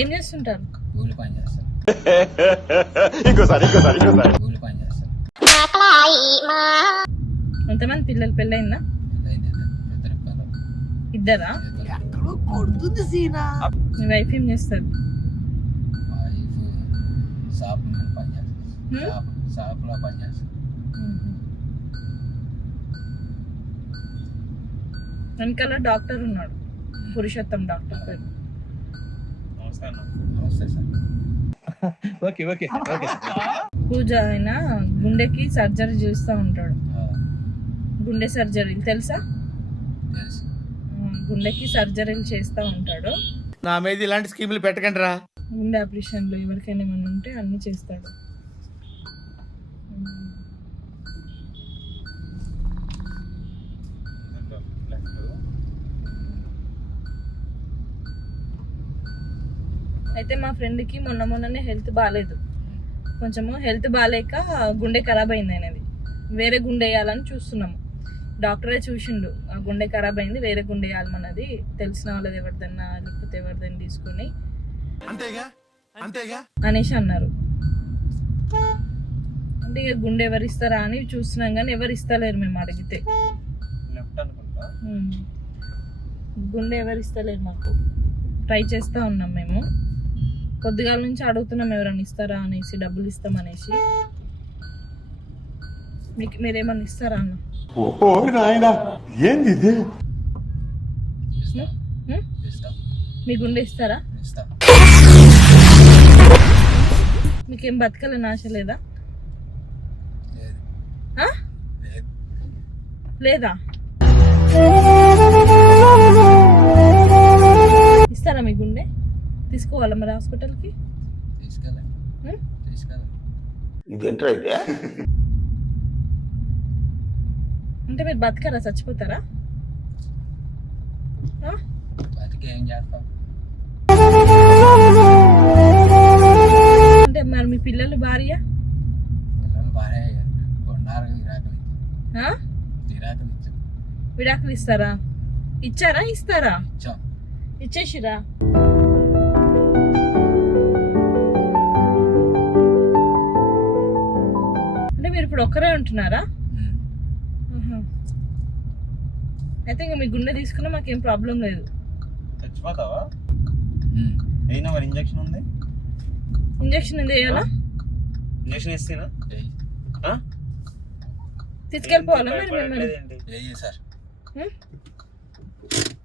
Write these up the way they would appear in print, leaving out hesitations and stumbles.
ఏం చేస్తుంటారు? కూలి పని చేస్తాను. కూలి పని చేస్తాను. ఎంతమంది పిల్లలు? పెళ్ళయిందా? ఇద్దరు పిల్లలు. ఇద్దరా? మీ వైఫ్ ఏం చేస్తారు? వైఫ్ షాప్ మీద పని చేస్తాను. షాప్లో పని చేస్తాను. వెనకాల డాక్టర్ ఉన్నాడు, పురుషోత్తం డాక్టర్ పేరు. నమస్తే సార్. పూజ ఆయన గుండెకి సర్జరీ చేస్తూ ఉంటాడు. గుండె సర్జరీలు తెలుసా? తెలుసు. గుండెకి సర్జరీలు చేస్తూ ఉంటాడు. నా మీద ఇలాంటి స్కీములు పెట్టకండి రా. గుండె ఆపరేషన్లు ఎవరికైనా ఏమైనా ఉంటే అన్నీ చేస్తాడు. అయితే మా ఫ్రెండ్కి మొన్ననే హెల్త్ బాగాలేదు, కొంచెము హెల్త్ బాగాలేక గుండె ఖరాబ్ అయింది ఆయనది. వేరే గుండె వేయాలని చూస్తున్నాము. డాక్టరే చూసిండు, ఆ గుండె ఖరాబ్ అయింది, వేరే గుండె వేయాలన్నది. తెలిసిన వాళ్ళది ఎవరిదన్నా లేకపోతే ఎవరిదైనా తీసుకొని అనేసి అన్నారు. అంటే ఇక గుండె ఎవరు ఇస్తారా అని చూస్తున్నాం, కానీ ఎవరు ఇస్తలేరు. మేము అడిగితే గుండె ఎవరు ఇస్తలేరు, మాకు ట్రై చేస్తూ ఉన్నాం. మేము పొద్దుగాల నుంచి అడుగుతున్నాం ఎవరైనా ఇస్తారా అనేసి, డబ్బులు ఇస్తామనేసి. మీకు మీరేమన్నా ఇస్తారా అన్న? మీ గుండె ఇస్తారా? మీకేం బతకాలని ఆశ లేదా? లేదా? ఇస్తారా మీ గుండె? తీసుకోవాలా మరి హాస్పిటల్కి? అంటే మీరు బతకరా, చచ్చిపోతారా? అంటే మరి మీ పిల్లలు భార్య విడాకులు ఇస్తారా? ఇచ్చారా? ఇస్తారా? ఇచ్చేసిరా? అంటే మీరు ఇప్పుడు ఒక్కరే ఉంటున్నారా? అయితే ఇంకా మీ గుండె తీసుకున్నా మాకేం ప్రాబ్లం లేదు. చచ్చిపోతావా? అయినా మరి ఇంజక్షన్ ఉంది. ఇంజక్షన్ ఉంది, వేయాలా? ఇంజక్షన్ ఇస్తేనా తీసుకెళ్ళిపోవాలా మరి మిమ్మల్ని?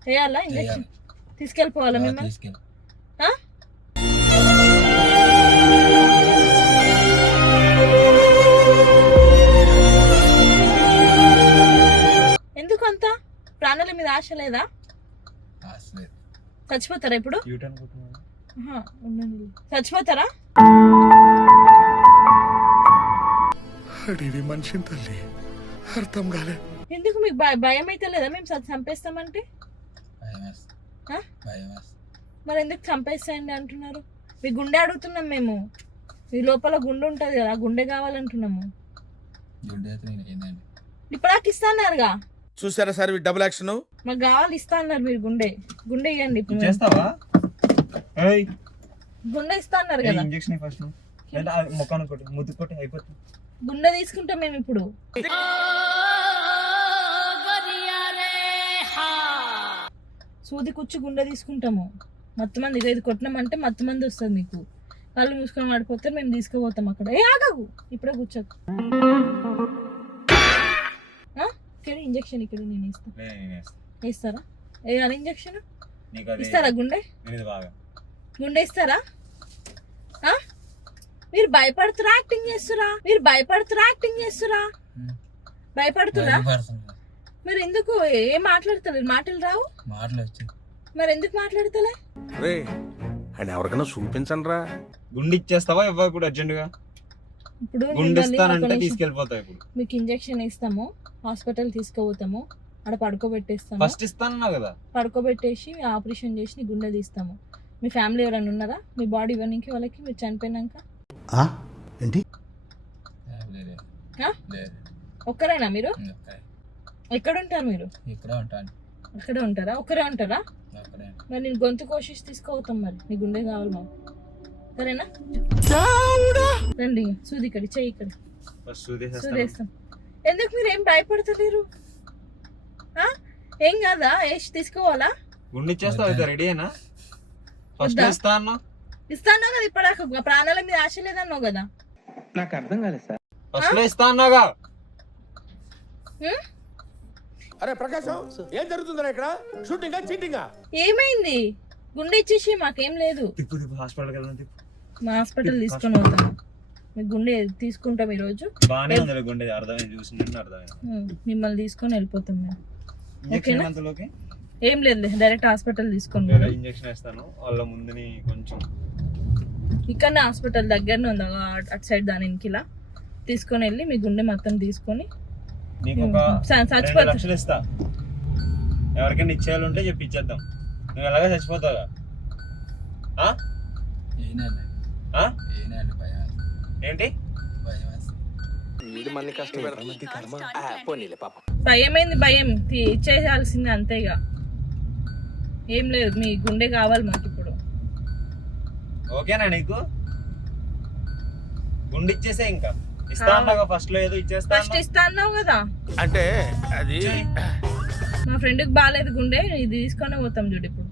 వేయాలా ఇంజక్షన్? తీసుకెళ్ళిపోవాలా మిమ్మల్ని? ఎందుకు అంత ప్రాణాల మీద ఆశ లేదా? చచ్చిపోతారా ఇప్పుడు? చచ్చిపోతారా? మనిషిని తల్లి అర్థం కాలే. ఎందుకు మీకు భయం అయితే లేదా మేము చంపేస్తామంటే? మరి ఎందుకు చంపేస్తాయండి అంటున్నారు? మీ గుండె అడుగుతున్నాం మేము. మీ లోపల గుండె ఉంటుంది కదా, గుండె కావాలంటున్నాము. ఇప్పుడు ఇస్తా అన్నారుగా. చూసారా సార్ డబుల్ యాక్షన్? మాకు కావాలి, ఇస్తా అన్నారు మీరు. గుండె ఇవ్వండి. ఇప్పుడు గుండె ఇస్తా అన్నారు కదా. ఇంజక్షన్ ఫస్ట్ ముఖాన్ని కొట్టి ముద్దు కొట్టి అయిపోతుంది. గుండె తీసుకుంటాం మేము ఇప్పుడు. సూది కుచ్చి గుండె తీసుకుంటాము. మత్తు మంది ఇది కొట్టినామంటే మత్తు మంది వస్తుంది మీకు. కళ్ళు మూసుకొని పడిపోతే మేము తీసుకుపోతాం అక్కడ. ఆగకు, ఇప్పుడే కూర్చోకు. ఇక్కడ ఇంజక్షన్ ఇక్కడ నేను ఇస్తాను. వేస్తారా? వేయాలి ఇంజక్షన్? ఇస్తారా గుండె? గుండె ఇస్తారా? మీరు భయపడుతురా యాక్టింగ్ చేస్తురా? భయపడుతురా? మరి ఎందుకు ఏం మాట్లాడతలేరు? మాటలు రావు? మరి ఎందుకు మాట్లాడతలే? ఎవరికైనా చూపించండి రా. గుండె ఇచ్చేస్తావా? ఇవ్వ ఇప్పుడు అర్జెంట్ గా. ఇప్పుడు తీసుకెళ్ళిపోతావు. ఇప్పుడు మీకు ఇంజక్షన్ ఇస్తాము, హాస్పిటల్ తీసుకుపోతాము, అక్కడ పడుకోబెట్టేస్తాము. ఫస్ట్ ఇస్తాను కదా, పడుకోబెట్టేసి ఆపరేషన్ చేసి గుండె తీస్తాము. మీ ఫ్యామిలీ ఎవరైనా ఉన్నారా మీ బాడీ ఇవ్వడానికి వాళ్ళకి మీరు చనిపోయినాక? ఏంటి? ఒక్కరేనా మీరు? ఎక్కడ ఉంటారు మీరు? ఇక్కడ ఉంటాను. అక్కడే ఉంటారా? ఒకరే ఉంటారా? అక్కడే మరి నేను గొంతు కోషిష్ తీసుకోవతాం, మరి నీ గుండె కావాలి మాకు, సరేనా? రండి, సూది ఇక్కడ, చెయ్యి ఇక్కడ, ఫస్ట్ సూదేసేస్తాను. సూదేస్తాం. ఎందుకు మీరు ఏం భయపడతలేరు? ఏం కాదా? వేసి తీసుకోవాలా? గుండె ఇచ్చేస్తావు అయితే రెడీయేనా? ఫస్ట్ వద్దా? ఇస్తా అన్నా. ఇస్తాను కదా, ఇప్పుడు ప్రాణాల మీద ఆశ లేదన్నావు కదా. ఫస్ట్ లో ఇస్తా అన్నాగా. హ్మ్? అరే ప్రకాశం ఏం జరుగుతుందిరా ఇక్కడ? షూటింగా చీటింగా? ఏమైంది? గుండె ఇచ్చేసి మాకేం లేదు. తిప్పు తిప్పు హాస్పిటల్కి వెళ్దాం తిప్పు. మా హాస్పిటల్ తీసుకొని పోతాం. మీ గుండె తీసుకుంటాం ఈరోజు. బాగానే ఉంది గుండె, అర్థమైంది, చూసిందంటే అర్థమైంది. మిమ్మల్ని తీసుకొని వెళ్ళిపోతాం మేము. ఇంజక్షన్ ఓకేనా? అంతలోకి ఏం లేదు, డైరెక్ట్ హాస్పిటల్ తీసుకొని వేరే పోదాం. ఇంజక్షన్ వేస్తాను వాళ్ళ ముందుని కొంచెం. ఇక్కడనే హాస్పిటల్ దగ్గరనే ఉంది, అటు సైడ్ దాని ఇంకిలా తీసుకొని వెళ్ళి మీ గుండె మొత్తం తీసుకొని నీకు ఒక చచ్చిపోతా. 2 లక్షలు ఇస్తా, ఎవరికైనా ఇచ్చేయాలంటే చెప్పి ఇచ్చేద్దాం. నువ్వు ఎలాగ చచ్చిపోతావుగా. ఏనండి ఆ? ఏనండి భయం ఏంటి భయం వేస్తుంది. భయం ఏంది? భయం ఇచ్చేయాల్సిందే అంతేగా. ఏం లేదు, మీ గుండె కావాలి మాకు ఇప్పుడు. ఓకేనా నీకు? గుండె ఇచ్చేసే, ఇంకా ఇస్తా అన్నాగా ఫస్ట్ లో, ఏదో ఇచ్చేస్తా ఫస్ట్ ఇస్తా అన్నావు కదా. అంటే అది మా ఫ్రెండ్కి బాగాలేదు గుండె, ఇది తీసుకొని పోతాం చూడు. ఇప్పుడు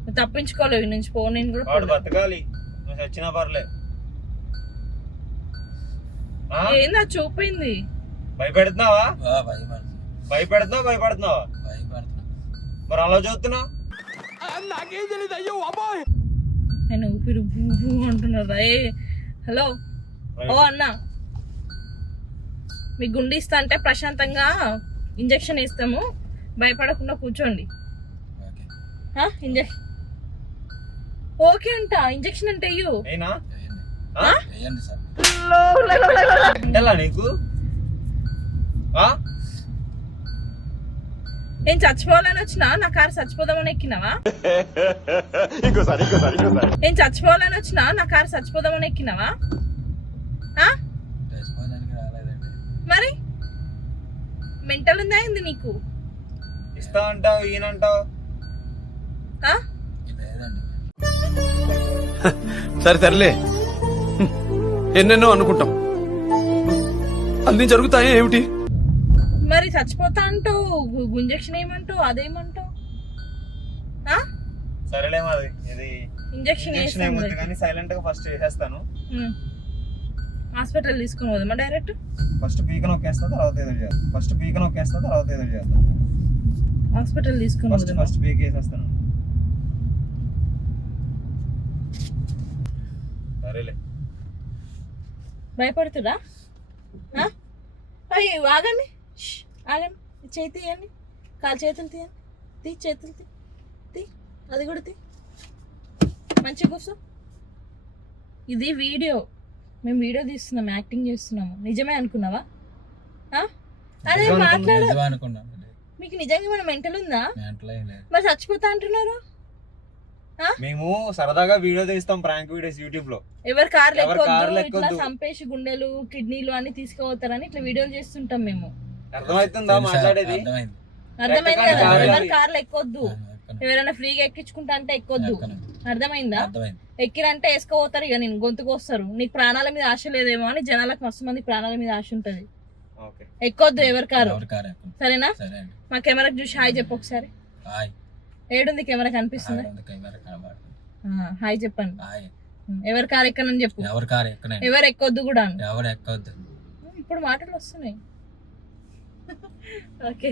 నువ్వు తప్పించుకోలేవు ఈ నుంచి, ఫోన్ నేను కూడా వాడు పోను. బతకాలి, నువ్వు చచ్చినా పర్లే. ఏందా చూపింది? భయపెడుతున్నావా? భయపడుతుంది భయపెడుతున్నావా? భయపడుతున్నా. మరి అలా చూస్తున్నావు. నాకేం తెలియదు. అయ్యో అబ్బాయి ఆయన ఊపిరి ఊ అంటున్నారా? హలో, ఓ అన్న, మీ గుండె ఇస్తా అంటే ప్రశాంతంగా ఇంజక్షన్ ఇస్తాము, భయపడకుండా కూర్చోండి. ఓకే ఇంజక్షన్ ఓకే అంట. ఇంజక్షన్ అంటే అయ్యో అయినా వేయండి సార్. ఎలా నీకు? ఏం చచ్చిపోవాలని వచ్చినా? నా కారు చచ్చిపోదామని ఎక్కినావా? ఏం చచ్చిపోవాలని వచ్చినా? నా కారు చచ్చిపోదామని ఎక్కినావా? చచ్చిపోవడానికి రాలేదండి. మరి మెంటల్ ఉందా ఏంది నీకు? ఇస్తా అంటావు, ఈయనంటావు. లేదండి. సరే సర్లే, ఎన్నెన్నో అనుకుంటాం, అన్ని జరుగుతాయా ఏమిటి? మరి చచ్చిపోతా అంటావు, ఇంజక్షన్ ఏమంటావు, అదేమంటావు? సరేలే, మాది ఇది ఇంజక్షన్ ఇంజక్షన్ ఏమొద్దు కానీ సైలెంట్ గా ఫస్ట్ చేసేస్తాను. హాస్పిటల్ తీసుకొని పోదామా డైరెక్ట్? ఫస్ట్ పీక నొక్కేస్తా, తర్వాత ఏదో చేస్తాను. ఫస్ట్ పీక నొక్కేస్తా, తర్వాత ఏదో చేస్తాను. హాస్పిటల్ తీసుకొని ఫస్ట్ పోదామా? ఫస్ట్ పీక వేసేస్తాను. సరేలే. భయపడుతురా? అయ్యో ఆగండి, ఆగండి, చేయి తీయండి, కాలు చేతులు తీయండి, చేతులు తీ, అది కూడా తీ, మంచిగా కూర్చో. ఇది వీడియో, మేము వీడియో తీస్తున్నాం, యాక్టింగ్ చేస్తున్నాము. నిజమే అనుకున్నావా? అదే మాట్లాడు. నిజమే అనుకున్నాను. మీకు నిజంగా మన మెంటల్ ఉందా? మెంటల్ ఏం లేదు. మరి చచ్చిపోతా అంటున్నారు. మేము సరదాగా వీడియో తీస్తాం, ప్రాంక్ వీడియోస్ యూట్యూబ్ లో. ఎవరి కార్లు ఎవరి కార్లు ఎక్కొద్దు, ఇట్లా ఎక్కొద్దు. చంపేసి గుండెలు కిడ్నీలు అన్ని తీసుకుపోతారని ఇట్లా వీడియోలు చేస్తుంటాం మేము. అర్థమవుతుందా తెలుసా? మాట్లాడేది? అర్థమైంది. అర్థమైంది కదా? కార్లు ఎవరి కార్లు ఎక్కొద్దు, ఎవరైనా ఫ్రీగా ఎక్కించుకుంటా అంటే ఎక్కొద్దు. అర్థమైందా? అర్థమైంది. ఎక్కిరంటే వేసుకోపోతారు, ఇక నేను గొంతుకు వస్తారు. నీకు ప్రాణాల మీద ఆశ లేదేమో అని జనాలకు మస్తు మంది ప్రాణాల మీద ఆశ ఉంటది. ఓకే. ఎక్కొద్దు ఎవరి కారు, ఎవరి కారు ఎక్కను. సరేనా? సరే అండి. మా కెమెరాకి చూసి హాయ్ చెప్పు ఒకసారి. హాయ్. ఏడుంది కెమెరా కనిపిస్తుందా? కెమెరా కనబడుతుంది. హాయ్ చెప్పండి. హాయ్. ఎవరి కారు ఎక్కనని చెప్పు. ఎవరి కారు ఎక్కనండి. ఎవరు ఎక్కొద్దు కూడా అను. ఎవరు ఎక్కొద్దు. ఇప్పుడు మాటలు వస్తున్నాయి. ఓకే.